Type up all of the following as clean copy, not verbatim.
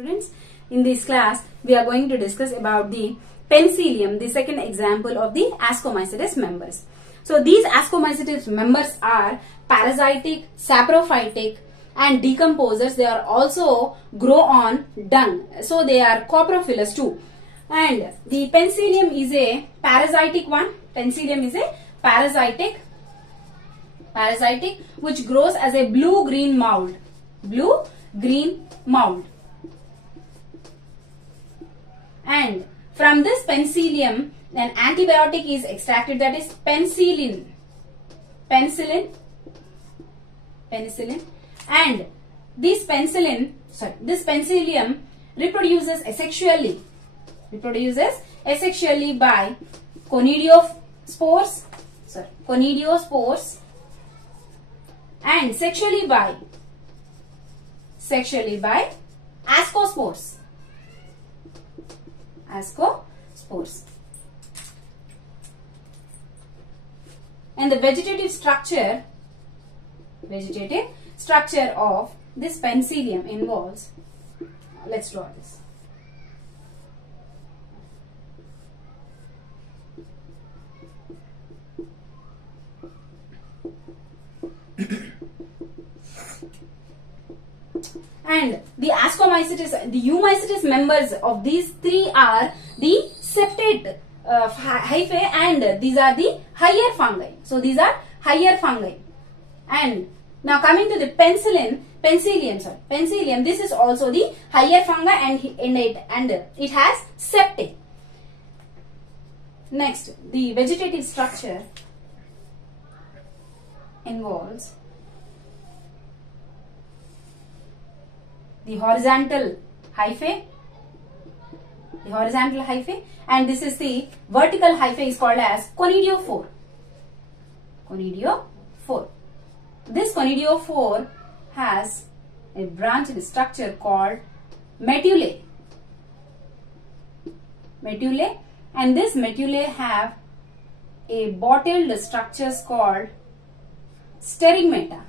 Students, in this class we are going to discuss about the penicillium, the second example of the ascomycetes members. So these ascomycetes members are parasitic, saprophytic and decomposers. They are also grow on dung, so they are coprophilous too. And the penicillium is a parasitic one. Penicillium is a parasitic which grows as a blue-green mold. Blue-green mold. And from this penicillium, an antibiotic is extracted, that is penicillin. Penicillin. And this penicillium reproduces asexually. By conidiospores and sexually by ascospores. And the vegetative structure of this penicillium involves, let's draw this. And the ascomycetes, the eumycetes members of these three are the septate hyphae, and these are the higher fungi. So these are higher fungi. And now coming to the penicillium, this is also the higher fungi, and it has septate. Next, the vegetative structure involves the horizontal hyphae, and this is the vertical hyphae is called as conidiophore. This conidiophore has a branched structure called medullae, and this medullae have a bottled structures called sterigmata,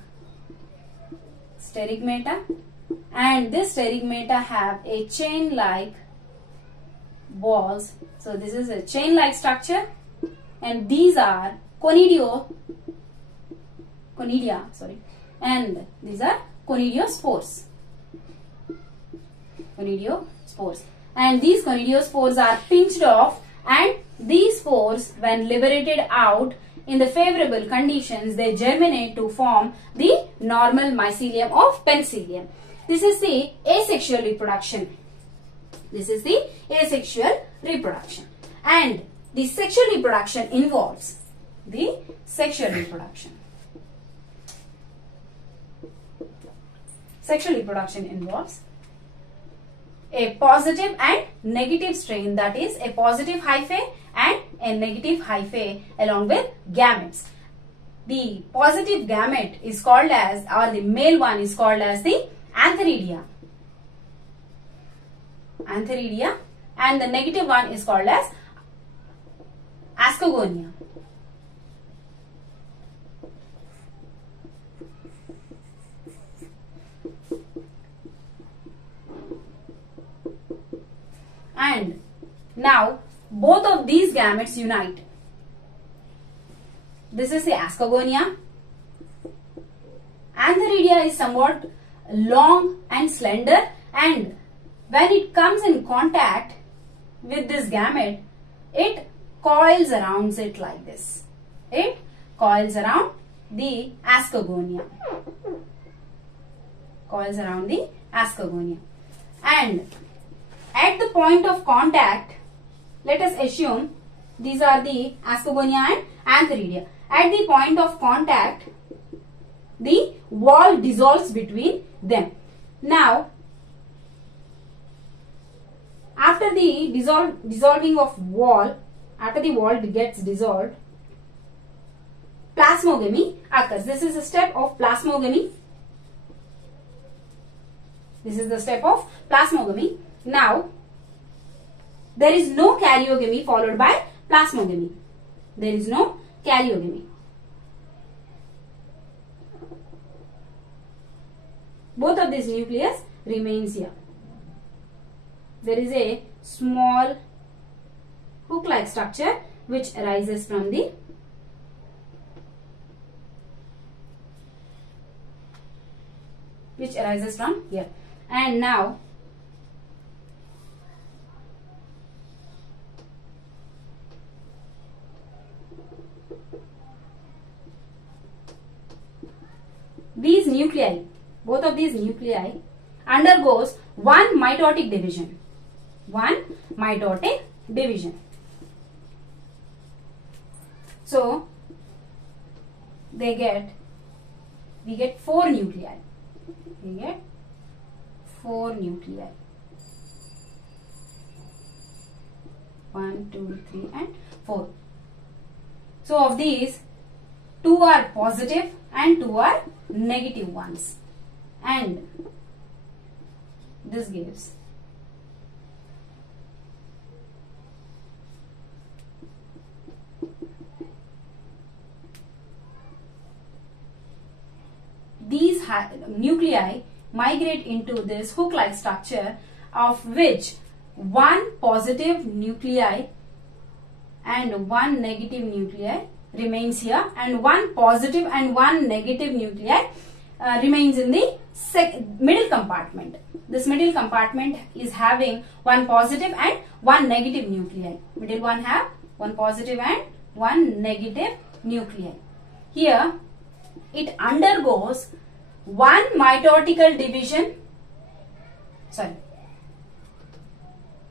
and this sterigmata have a chain-like walls. So this is a chain-like structure, and these are conidia, and these are conidiospores. And these conidiospores are pinched off, and these spores, when liberated out in the favorable conditions, they germinate to form the normal mycelium of penicillium. This is the asexual reproduction. And the sexual reproduction involves a positive and negative strain, that is a positive hyphae and a negative hyphae along with gametes. The positive gamete is called as, or the male one is called as the antheridia, and the negative one is called as ascogonia. And now both of these gametes unite. This is the ascogonia. Antheridia is somewhat long and slender, and when it comes in contact with this gamete, it coils around it like this. It coils around the ascogonia. And at the point of contact, let us assume these are the ascogonia and antheridia. At the point of contact, the wall dissolves between them. Now, after the dissolving of wall, after the wall gets dissolved, plasmogamy occurs. This is a step of plasmogamy. Now, there is no karyogamy followed by plasmogamy. Both of this nucleus remains here. there is a small hook-like structure which arises from the here. And now these nuclei, both of these nuclei undergoes one mitotic division. So we get 4 nuclei. 1, 2, 3 and 4. So of these, 2 are positive and 2 are negative ones, and this gives these nuclei migrate into this hook-like structure, of which 1 positive nuclei and 1 negative nuclei remains here, and 1 positive and 1 negative nuclei remains in the middle compartment. This middle compartment is having 1 positive and 1 negative nuclei. Middle one have 1 positive and 1 negative nuclei. Here it undergoes one mitotic division.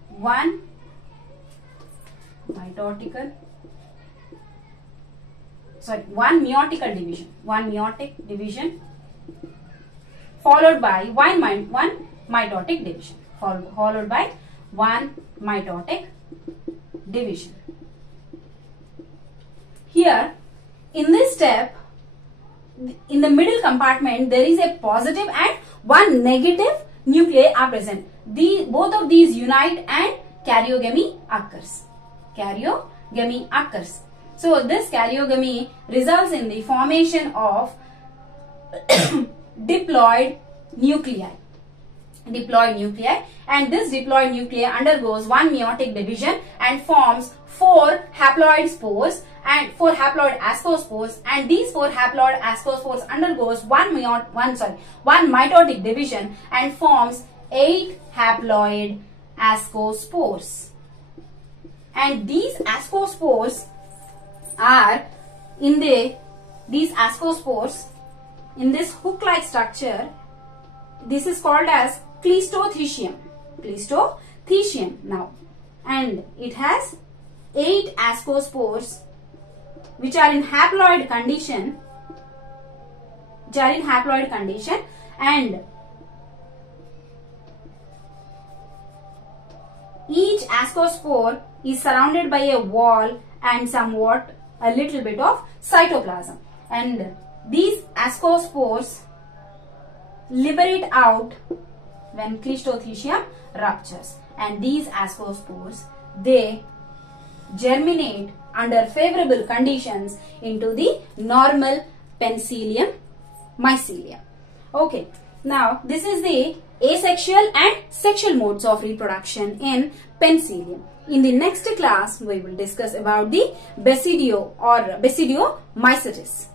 One meiotic division followed by one mitotic division. Here in this step, in the middle compartment, there is a positive and 1 negative nuclei are present. Both of these unite and karyogamy occurs. So this karyogamy results in the formation of diploid nuclei, and this diploid nuclei undergoes one meiotic division and forms 4 haploid spores and 4 haploid ascospores, and these 4 haploid ascospores undergoes one mitotic division and forms 8 haploid ascospores. And these ascospores are in this hook-like structure. This is called as cleistothecium now, and it has 8 ascospores which are in haploid condition, and each ascospore is surrounded by a wall and somewhat a little bit of cytoplasm, and these ascospores liberate out when cleistothecium ruptures, and these ascospores, they germinate under favorable conditions into the normal penicillium mycelium. Okay, now this is the asexual and sexual modes of reproduction in penicillium. In the next class, we will discuss about the basidiomycetes.